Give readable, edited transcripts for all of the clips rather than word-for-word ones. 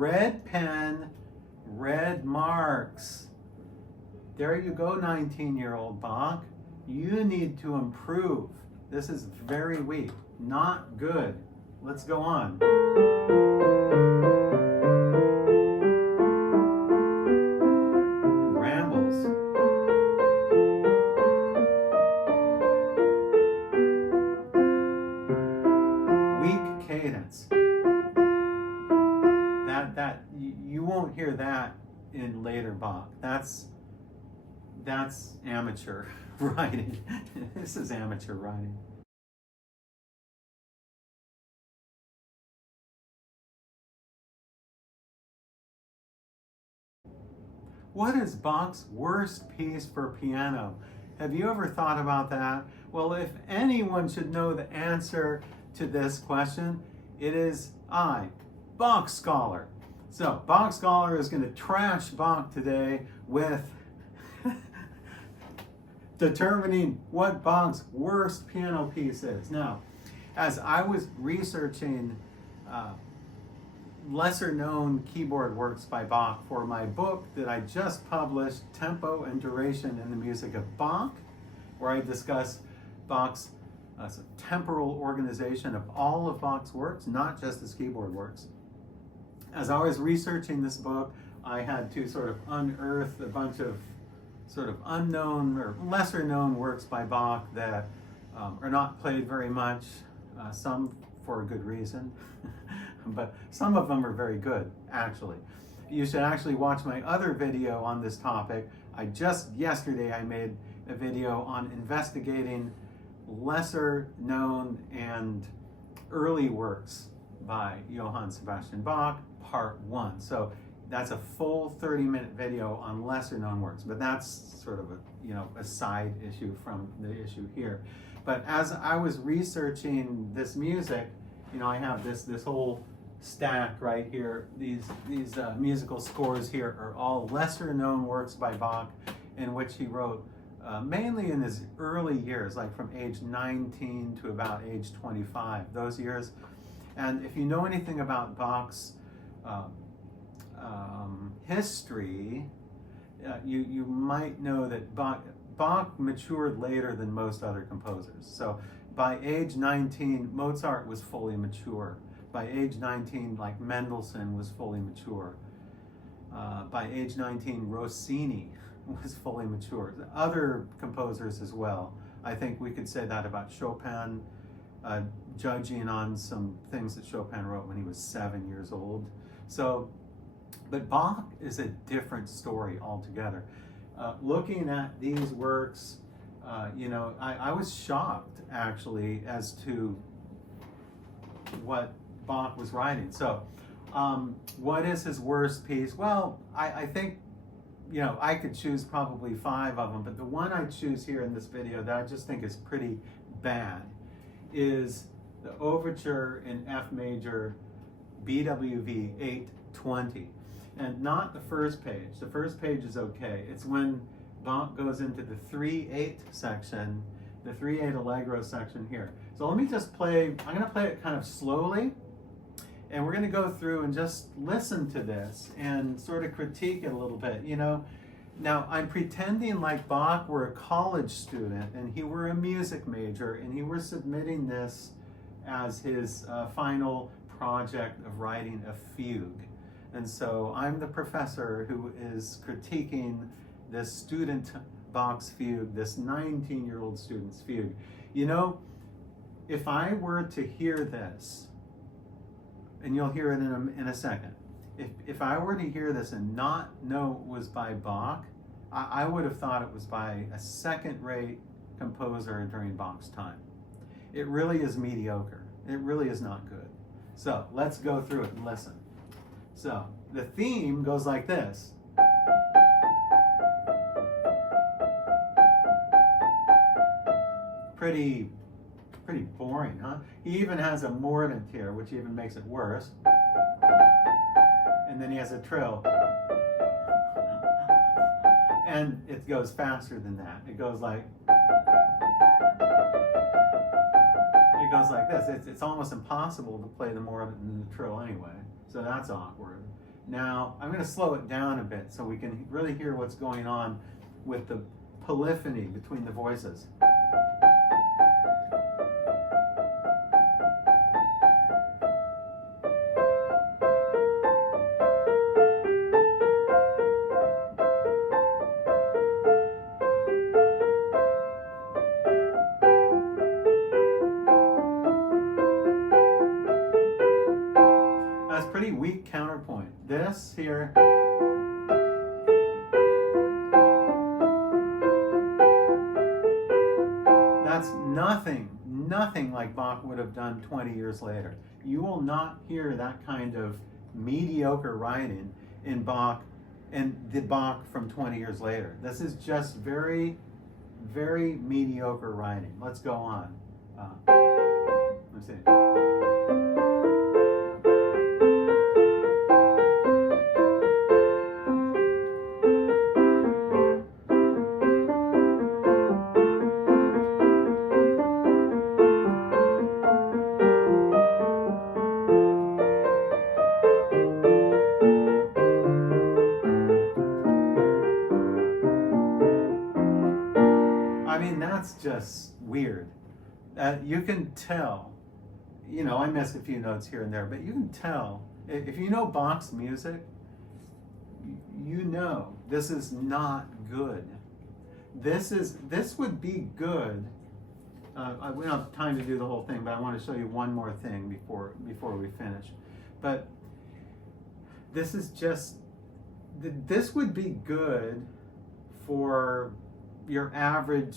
red pen, red marks. There you go, 19-year-old Bach. You need to improve. This is very weak, not good. Let's go on. Rambles. Weak cadence. You won't hear that in later Bach. That's amateur writing. This is amateur writing. What is Bach's worst piece for piano? Have you ever thought about that? Well, if anyone should know the answer to this question, it is I, Bach Scholar. So, Bach Scholar is going to trash Bach today with determining what Bach's worst piano piece is. Now, as I was researching lesser known keyboard works by Bach for my book that I just published, Tempo and Duration in the Music of Bach, where I discuss Bach's temporal organization of all of Bach's works, not just his keyboard works. As I was researching this book, I had to sort of unearth a bunch of sort of unknown or lesser known works by Bach that are not played very much, some for a good reason, but some of them are very good, actually. You should actually watch my other video on this topic. Yesterday I made a video on investigating lesser known and early works by Johann Sebastian Bach, part 1. So that's a full 30-minute video on lesser known works, but that's sort of a side issue from the issue here. But as I was researching this music, I have this whole stack right here. These musical scores here are all lesser known works by Bach in which he wrote mainly in his early years, like from age 19 to about age 25, those years. And if you know anything about Bach's history, you might know that Bach matured later than most other composers. So by age 19, Mozart was fully mature. By age 19, like Mendelssohn was fully mature. By age 19, Rossini was fully mature. Other composers as well. I think we could say that about Chopin, judging on some things that Chopin wrote when he was 7 years old. So, but Bach is a different story altogether. Looking at these works, I was shocked actually as to what Bach was writing. So, what is his worst piece? Well, I think, I could choose probably 5 of them, but the one I choose here in this video that I just think is pretty bad is the Overture in F major, BWV 820. And not the first page. The first page is okay. It's when Bach goes into the 3/8 section, the 3/8 Allegro section here. So let me just I'm going to play it kind of slowly, and we're going to go through and just listen to this and sort of critique it a little bit. Now I'm pretending like Bach were a college student and he were a music major and he were submitting this as his final project of writing a fugue. And so I'm the professor who is critiquing this student Bach's fugue, this 19-year-old student's fugue. If I were to hear this, and you'll hear it in a second, if I were to hear this and not know it was by Bach, I would have thought it was by a second-rate composer during Bach's time. It really is mediocre. It really is not good. So let's go through it and listen. So the theme goes like this. Pretty boring, huh? He even has a mordent here, which even makes it worse. And then he has a trill. And it goes faster than that. It goes like this. It's almost impossible to play the mordent and the trill anyway. So that's awkward. Now, I'm going to slow it down a bit so we can really hear what's going on with the polyphony between the voices. That's pretty weak counterpoint. This here, that's nothing like Bach would have done 20 years later. You will not hear that kind of mediocre writing in Bach and the Bach from 20 years later. This is just very, very mediocre writing. Let's go on. Let's see. That's just weird. You can tell, you know, I missed a few notes here and there, but you can tell, if you know Bach's music, you know this is not good. This would be good. We don't have time to do the whole thing, but I want to show you one more thing before we finish. But this is just, this would be good for your average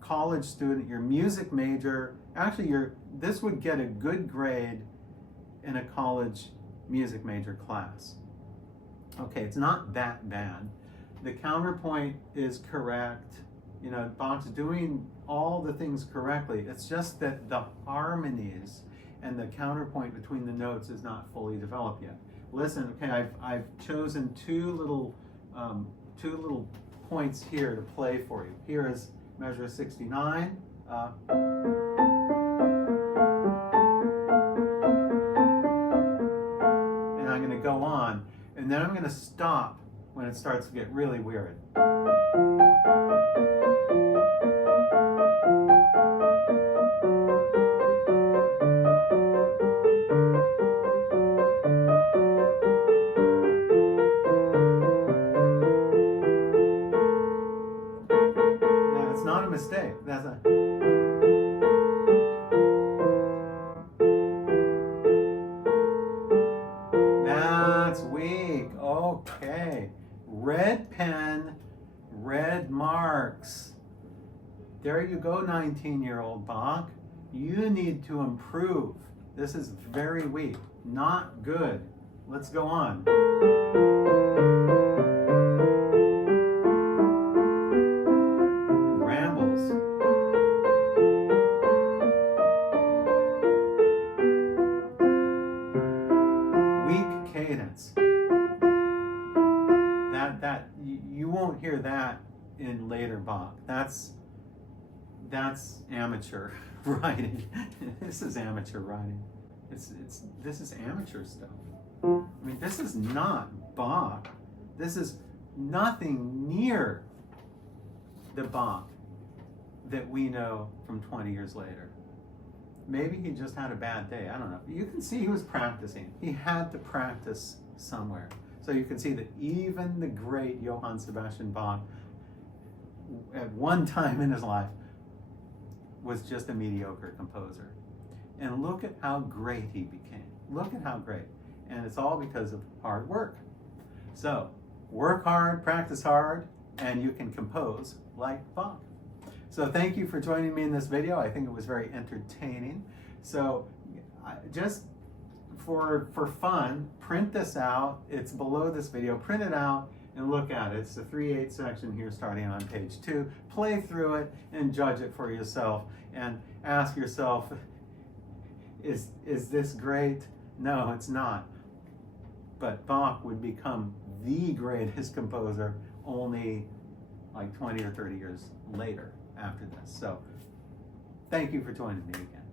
college student, your music major. Actually, this would get a good grade in a college music major class. Okay, it's not that bad. The counterpoint is correct. You know, Bach's doing all the things correctly. It's just that the harmonies and the counterpoint between the notes is not fully developed yet. Listen, okay, I've chosen two little points here to play for you. Here is measure 69. And I'm going to go on, and then I'm going to stop when it starts to get really weird. Not a mistake. That's weak. Okay. Red pen, red marks. There you go, 19-year-old Bach. You need to improve. This is very weak. Not good. Let's go on. You won't hear that in later Bach. That's amateur writing. This is amateur writing. This is amateur stuff. I mean, this is not Bach. This is nothing near the Bach that we know from 20 years later. Maybe he just had a bad day. I don't know. You can see he was practicing. He had to practice somewhere. So you can see that even the great Johann Sebastian Bach, at one time in his life, was just a mediocre composer. And look at how great he became. Look at how great. And it's all because of hard work. So work hard, practice hard, and you can compose like Bach. So thank you for joining me in this video. I think it was very entertaining. So just for fun, print this out. It's below this video. Print it out and look at it. It's the 3/8 section here starting on page 2. Play through it and judge it for yourself and ask yourself, is this great? No, it's not. But Bach would become the greatest composer only like 20 or 30 years later after this. So thank you for joining me again.